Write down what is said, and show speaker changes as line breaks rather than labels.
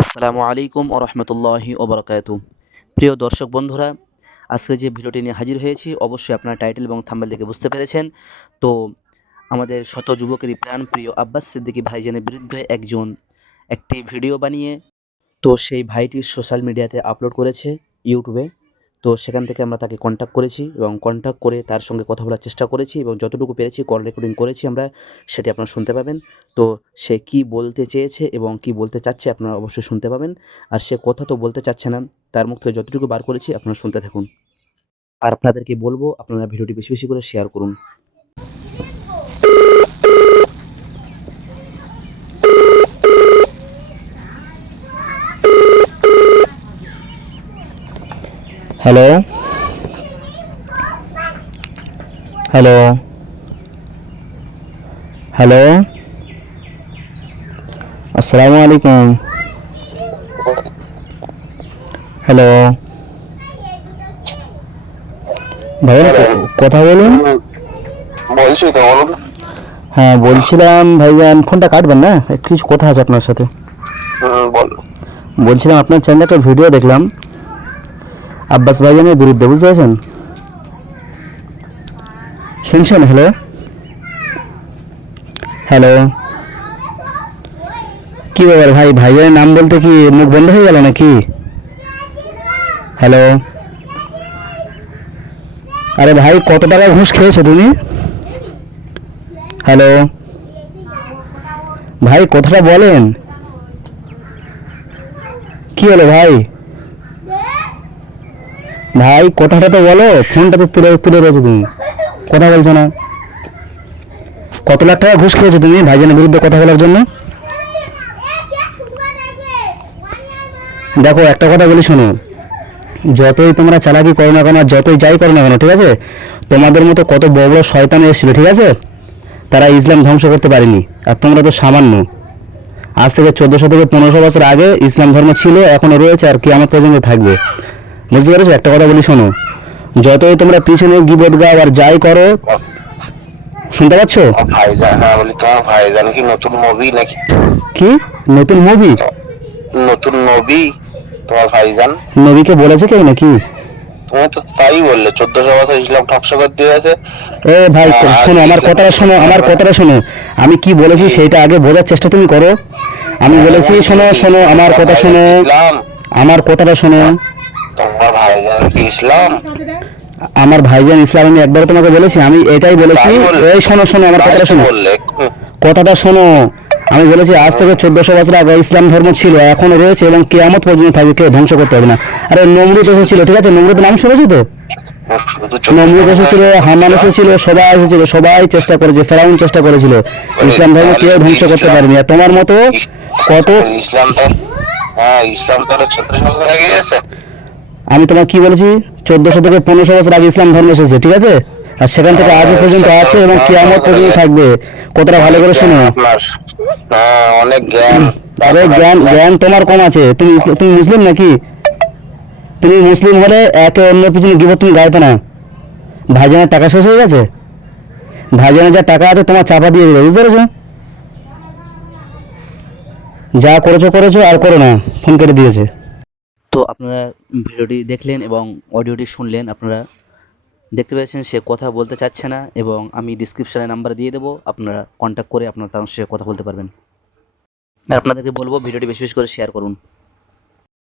আসসালামু আলাইকুম ও রহমতুল্লাহি ওবরাকাত প্রিয় দর্শক বন্ধুরা, আজকে যে ভিডিওটি নিয়ে হাজির হয়েছি, অবশ্যই আপনার টাইটেল এবং থাম্বেল দেখে বুঝতে পেরেছেন। তো আমাদের শত যুবকেরই প্রাণ প্রিয় আব্বাস সিদ্দিকী ভাইজানের বিরুদ্ধে একজন একটি ভিডিও বানিয়ে, তো সেই ভাইটি সোশ্যাল মিডিয়াতে আপলোড করেছে ইউটিউবে। তো সেখান থেকে আমরা তাকে কন্ট্যাক্ট করেছি এবং কন্ট্যাক্ট করে তার সঙ্গে কথা বলার চেষ্টা করেছি এবং যতটুকু পেরেছি কল রেকর্ডিং করেছি আমরা, সেটি আপনারা শুনতে পাবেন। তো সে কি বলতে চেয়েছে এবং কি বলতে চাচ্ছে আপনারা অবশ্যই শুনতে পাবেন। আর সে কথা তো বলতে চাচ্ছে না, তার মুখ থেকে যতটুকু বার করেছি আপনারা শুনতে থাকুন। আর আপনাদেরকে বলব, আপনারা ভিডিওটি বেশি বেশি করে শেয়ার করুন। হ্যালো হ্যালো হ্যালো আসসালামু আলাইকুম হ্যালো ভাইয়া ক- কথা বলুন।
বলছি তো বলুন।
হ্যাঁ বলছিলাম ভাইজান ফোনটা কাটবেন না? একটু কিছু কথা আছে আপনার সাথে।
হুম, বল
বলছিলাম আপনার চ্যানেলে একটা ভিডিও দেখলাম। আব্বাস ভাইজানের বিরুদ্ধে বুঝতে পেরেছেন? শুনছেন? হ্যালো হ্যালো কি ব্যাপার ভাই? ভাইজানের নাম বলতে কি মুখ বন্ধ হয়ে গেল নাকি? হ্যালো আরে ভাই, কত টাকা ঘুষ খেয়েছো তুমি? হ্যালো ভাই, কথাটা বলেন। কি হলো ভাই? ভাই, কথাটা তো বলো, ফোনটা তো তুলে তুলে রয়েছো তুমি কথা বলছো না। কত লাখ টাকা ঘুষ খেয়েছো তুমি ভাইজানের বিরুদ্ধে কথা বলার জন্য? দেখো, একটা কথা বলি শোনো। যতই তোমরা চালাকি করো না কেন যতই যাই করো না কেন, ঠিক আছে? তোমাদের মতো কত বড় বড় শয়তান এসেছিল, ঠিক আছে? তারা ইসলাম ধ্বংস করতে পারেনি, আর তোমরা তো সামান্য। আজ থেকে চোদ্দোশো থেকে পনেরোশো বছর আগে ইসলাম ধর্ম ছিল এখনও রয়েছে, আর কি আমার পর্যন্ত থাকবে। বুঝতে পেরেছ? একটা কথা বলি শোনো। যতই তোমরা পিছনে গিবট গাও আর যাই করো শুনতে পাচ্ছ?
ভাইজান হ্যাঁ বলি তোমার ভাইজান কি নতুন মুভি নাকি?
কি? নতুন মুভি
নতুন নবী তোমার ভাইজান?
নবীকে বলেছে কেউ নাকি?
তুমি তো তাই বললে চোদ্দশো বছর ইসলাম ধ্বংস করে দিয়েছে
এ ভাই শোনো আমার কথাটা শোনো আমার কথাটা শোনো। আমি কি বলেছি সেইটা আগে বোঝার চেষ্টা তুমি করো। আমি বলেছি শোনো শোনো আমার কথা শোনো। আমার কথাটা শোনো।
তোমার ভাইজান কি ইসলাম?
আমার ভাইজান ইসলাম আমি একবার তোমাকে বলেছি আমি এটাই বলেছি। এই শোনো শোনো আমার কথাটা শোনো। কথাটা শোনো। আমি বলেছি আজ থেকে চোদ্দশো বছর আগে ইসলাম ধর্ম ছিল এখনও রয়েছে এবং কেয়ামত পর্যন্ত থাকবে কেউ ধ্বংস করতে হবে না। আরে নমরুদ এসেছিল ঠিক আছে? নমরুদ নাম শুনেছি তো? নমরুদ
1400
এসেছিল হামান এসেছিল সবাই এসেছিল সবাই চেষ্টা করেছে ফেরাউন চেষ্টা করেছিল ইসলাম ধর্ম কেউ ধ্বংস করতে পারেনি। আর তোমার মতো কত
ইসলাম হ্যাঁ ইসলাম তো চোদ্দশো বছর আগে গেছে
আমি তোমার কি বলেছি? চোদ্দশো থেকে পনেরোশো বছর আগে ইসলাম ধর্ম এসেছে ঠিক আছে? আর সেখান থেকে আজও পর্যন্ত আছে এবং কেয়ামত পর্যন্ত থাকবে। কতটা ভালো করে শোনো।
অনেক জ্ঞান।
আরে জ্ঞান জ্ঞান তোমার কম আছে। তুমি তুমি মুসলিম নাকি? তুমি মুসলিম হলে একে অন্যের পিছনে গিয়ে তুমি গাইতে না। ভাইজানের টাকা শেষ হয়ে গেছে? ভাইজানের যা টাকা আছে তোমার চাপা দিয়ে দেবে বুঝতে পেরেছ? যা করেছ করেছ আর করো না। ফোন কেটে দিয়েছে। তো আপনারা ভিডিওটি দেখলেন এবং অডিওটি শুনলেন, আপনারা দেখতে পেয়েছেন সে কথা বলতে চাচ্ছে না এবং আমি ডিসক্রিপশানে নাম্বার দিয়ে দেবো, আপনারা কন্ট্যাক্ট করে আপনারা তার সঙ্গে কথা বলতে পারবেন। আর আপনাদেরকে বলব, ভিডিওটি বেশি বেশি করে শেয়ার করুন।